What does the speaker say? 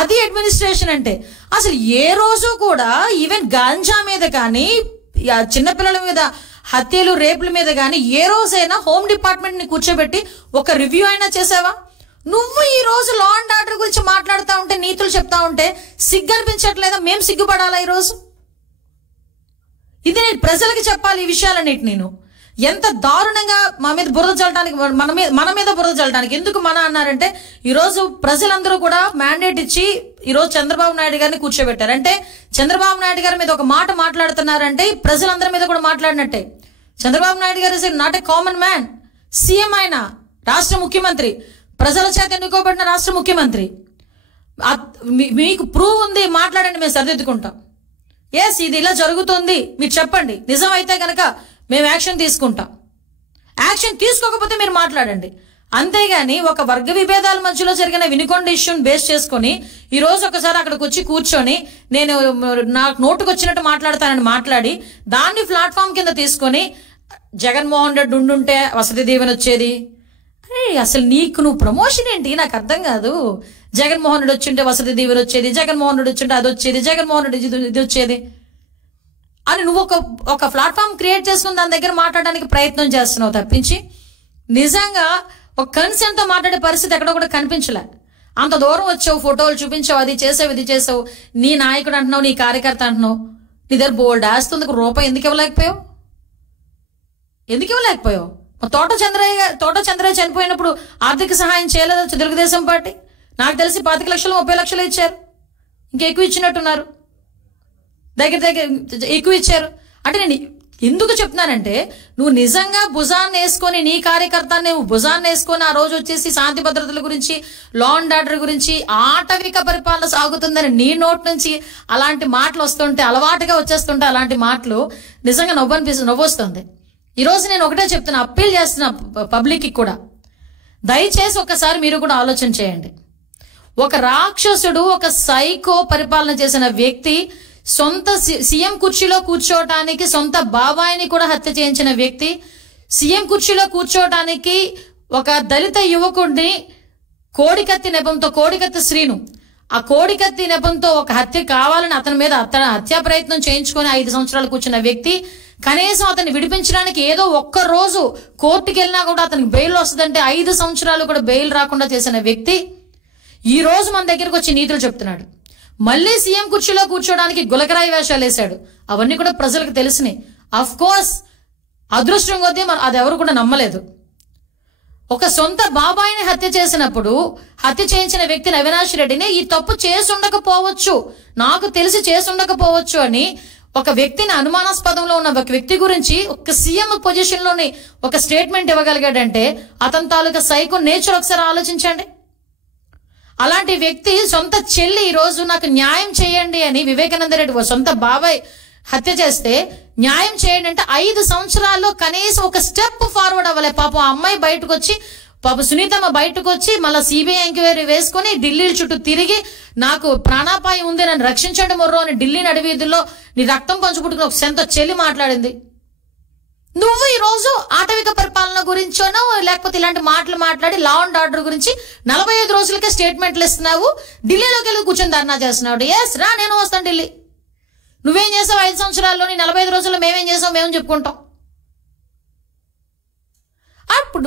అది అడ్మినిస్ట్రేషన్ అంటే. అసలు ఏ రోజు కూడా ఈవెన్ గాంజా మీద కానీ చిన్నపిల్లల మీద హత్యలు రేపుల మీద కానీ ఏ రోజైనా హోమ్ డిపార్ట్మెంట్ ని కూర్చోబెట్టి ఒక రివ్యూ అయినా చేసావా? నువ్వు ఈ రోజు లా అండ్ ఆర్డర్ గురించి మాట్లాడుతూ ఉంటే, నీతులు చెప్తా ఉంటే సిగ్గు అనిపించట్లేదా? మేము సిగ్గుపడాలా ఈరోజు? ఇది నేను ప్రజలకి చెప్పాలి ఈ విషయాలన్నిటి. నేను ఎంత దారుణంగా మా మీద బురద చల్లడానికి, మన మీద బురద చల్లడానికి. ఎందుకు మన అన్నారంటే, ఈరోజు ప్రజలందరూ కూడా మ్యాండేట్ ఇచ్చి ఈరోజు చంద్రబాబు నాయుడు గారిని కూర్చోబెట్టారు. అంటే చంద్రబాబు నాయుడు గారి మీద ఒక మాట మాట్లాడుతున్నారంటే ప్రజలందరి మీద కూడా మాట్లాడినట్టే. చంద్రబాబు నాయుడు గారు is not a common man. CM ఆయన, రాష్ట్ర ముఖ్యమంత్రి, ప్రజల చేత ఎన్నుకోబడిన రాష్ట్ర ముఖ్యమంత్రి. మీకు ప్రూవ్ ఉంది, మాట్లాడండి, మేము సరిదిద్దుకుంటాం. ఎస్, ఇది ఇలా జరుగుతుంది, మీరు చెప్పండి, నిజం అయితే కనుక మేము యాక్షన్ తీసుకుంటాం. యాక్షన్ తీసుకోకపోతే మీరు మాట్లాడండి. అంతేగాని ఒక వర్గ విభేదాల మధ్యలో జరిగిన వినుకొండ ఇష్యూని బేస్ చేసుకుని ఈ రోజు ఒకసారి అక్కడికి వచ్చి కూర్చొని నేను నాకు నోటుకు వచ్చినట్టు మాట్లాడతానని మాట్లాడి దాన్ని ప్లాట్ఫామ్ కింద తీసుకొని జగన్మోహన్ రెడ్డి ఉండుంటే వసతి దీవెన వచ్చేది. అరే అసలు నువ్వు ప్రమోషన్ ఏంటి నాకు అర్థం కాదు. జగన్మోహన్ రెడ్డి వచ్చింటే వసతి దీవెన వచ్చేది, జగన్మోహన్ రెడ్డి వచ్చింటే అది వచ్చేది, జగన్మోహన్ రెడ్డి ఇది వచ్చేది అని నువ్వు ఒక ప్లాట్ఫామ్ క్రియేట్ చేసుకుని దాని దగ్గర మాట్లాడడానికి ప్రయత్నం చేస్తున్నావు తప్పించి నిజంగా ఒక కన్సెంట్ తో మాట్లాడే పరిస్థితి ఎక్కడ కూడా కనిపించలే. అంత దూరం వచ్చావు, ఫోటోలు చూపించావు, అది చేసావు, ఇది చేసావు, నీ నాయకుడు అంటున్నావు, నీ కార్యకర్త అంటున్నావు, నీ దగ్గర బోల్డ్ ఆస్తుంది, రూపాయి ఎందుకు ఇవ్వలేకపోయావు? తోట చంద్రయ్య చనిపోయినప్పుడు ఆర్థిక సహాయం చేయలేదు తెలుగుదేశం పార్టీ. నాకు తెలిసి 25 లక్షలు 30 లక్షలు ఇచ్చారు, ఇంకెక్కువ ఇచ్చినట్టున్నారు, దగ్గర ఎక్కువ ఇచ్చారు. అంటే నేను ఎందుకు చెప్తున్నానంటే, నువ్వు నిజంగా భుజాన్ని వేసుకొని నీ కార్యకర్తని భుజాన్ని వేసుకొని ఆ రోజు వచ్చేసి శాంతి భద్రతల గురించి, లా అండ్ ఆర్డర్ గురించి, ఆటవిక పరిపాలన సాగుతుందని నీ నోట్ నుంచి అలాంటి మాటలు వస్తుంటే, అలవాటుగా వచ్చేస్తుంటే అలాంటి మాటలు నిజంగా నవ్వొస్తుంది. ఈరోజు నేను ఒకటే చెప్తున్నా, అప్పీల్ చేస్తున్నా పబ్లిక్కి కూడా, దయచేసి ఒక్కసారి మీరు కూడా ఆలోచన చేయండి. ఒక రాక్షసుడు, ఒక సైకో పరిపాలన చేసిన వ్యక్తి, సొంత సీఎం కుర్చీలో కూర్చోవటానికి సొంత బాబాయిని కూడా హత్య చేయించిన వ్యక్తి, సీఎం కుర్చీలో కూర్చోవటానికి ఒక దళిత యువకుడిని కోడికత్తి నెపంతో, కోడికత్తి శ్రీను, ఆ కోడికత్తి నెపంతో ఒక హత్య కావాలని అతని మీద హత్యా ప్రయత్నం చేయించుకొని 5 సంవత్సరాలు కూర్చున్న వ్యక్తి, కనీసం అతన్ని విడిపించడానికి ఏదో ఒక్క రోజు కోర్టుకి వెళ్ళినా కూడా అతనికి బెయిల్ వస్తుందంటే 5 సంవత్సరాలు కూడా బెయిల్ రాకుండా చేసిన వ్యక్తి ఈ రోజు మన దగ్గరకు వచ్చి నీతులు చెప్తున్నాడు. మళ్ళీ సీఎం కుర్చీలో కూర్చోడానికి గులకరాయి వేషాలు వేశాడు. అవన్నీ కూడా ప్రజలకు తెలిసినాయి. అఫ్ కోర్స్ అదృష్టం కొద్దీ అది ఎవరు కూడా నమ్మలేదు. ఒక సొంత బాబాయిని హత్య చేసినప్పుడు హత్య చేయించిన వ్యక్తిని అవినాష్ రెడ్డిని ఈ తప్పు చేసుండకపోవచ్చు, నాకు తెలిసి చేసుండకపోవచ్చు అని ఒక వ్యక్తిని, అనుమానాస్పదంలో ఉన్న ఒక వ్యక్తి గురించి ఒక సీఎం పొజిషన్ లోని ఒక స్టేట్మెంట్ ఇవ్వగలిగాడంటే అతని తాలూకా సైకో నేచర్ ఒకసారి ఆలోచించండి. అలాంటి వ్యక్తి సొంత చెల్లి ఈ రోజు నాకు న్యాయం చేయండి అని వివేకానంద రెడ్డి సొంత బాబాయ్ హత్య చేస్తే న్యాయం చేయండి అంటే 5 సంవత్సరాల్లో కనీసం ఒక స్టెప్ ఫార్వర్డ్ అవ్వలే. పాపం ఆ అమ్మాయి బయటకు వచ్చి, సునీతమ్మ బయటకు వచ్చి మళ్ళీ సిబిఐ ఎంక్వైరీ వేసుకుని ఢిల్లీ చుట్టూ తిరిగి నాకు ప్రాణాపాయం ఉంది, నన్ను రక్షించండి మొర్రో అని ఢిల్లీ నడివీధుల్లో నీ రక్తం పంచుకుంటున్న ఒక సొంత చెల్లి మాట్లాడింది. నువ్వు ఈ రోజు ఆటవిక పరిపాలన గురించోనో లేకపోతే ఇలాంటి మాటలు మాట్లాడి లా అండ్ ఆర్డర్ గురించి 45 రోజులకే స్టేట్మెంట్లు ఇస్తున్నావు, ఢిల్లీలోకి వెళ్ళి కూర్చొని ధర్నా చేస్తున్నావు. ఎస్ రా, నేను వస్తాను ఢిల్లీ. నువ్వేం చేసావు 5 సంవత్సరాల్లోని 45 రోజుల్లో మేమేం చేసావు మేము చెప్పుకుంటాం. అప్పుడు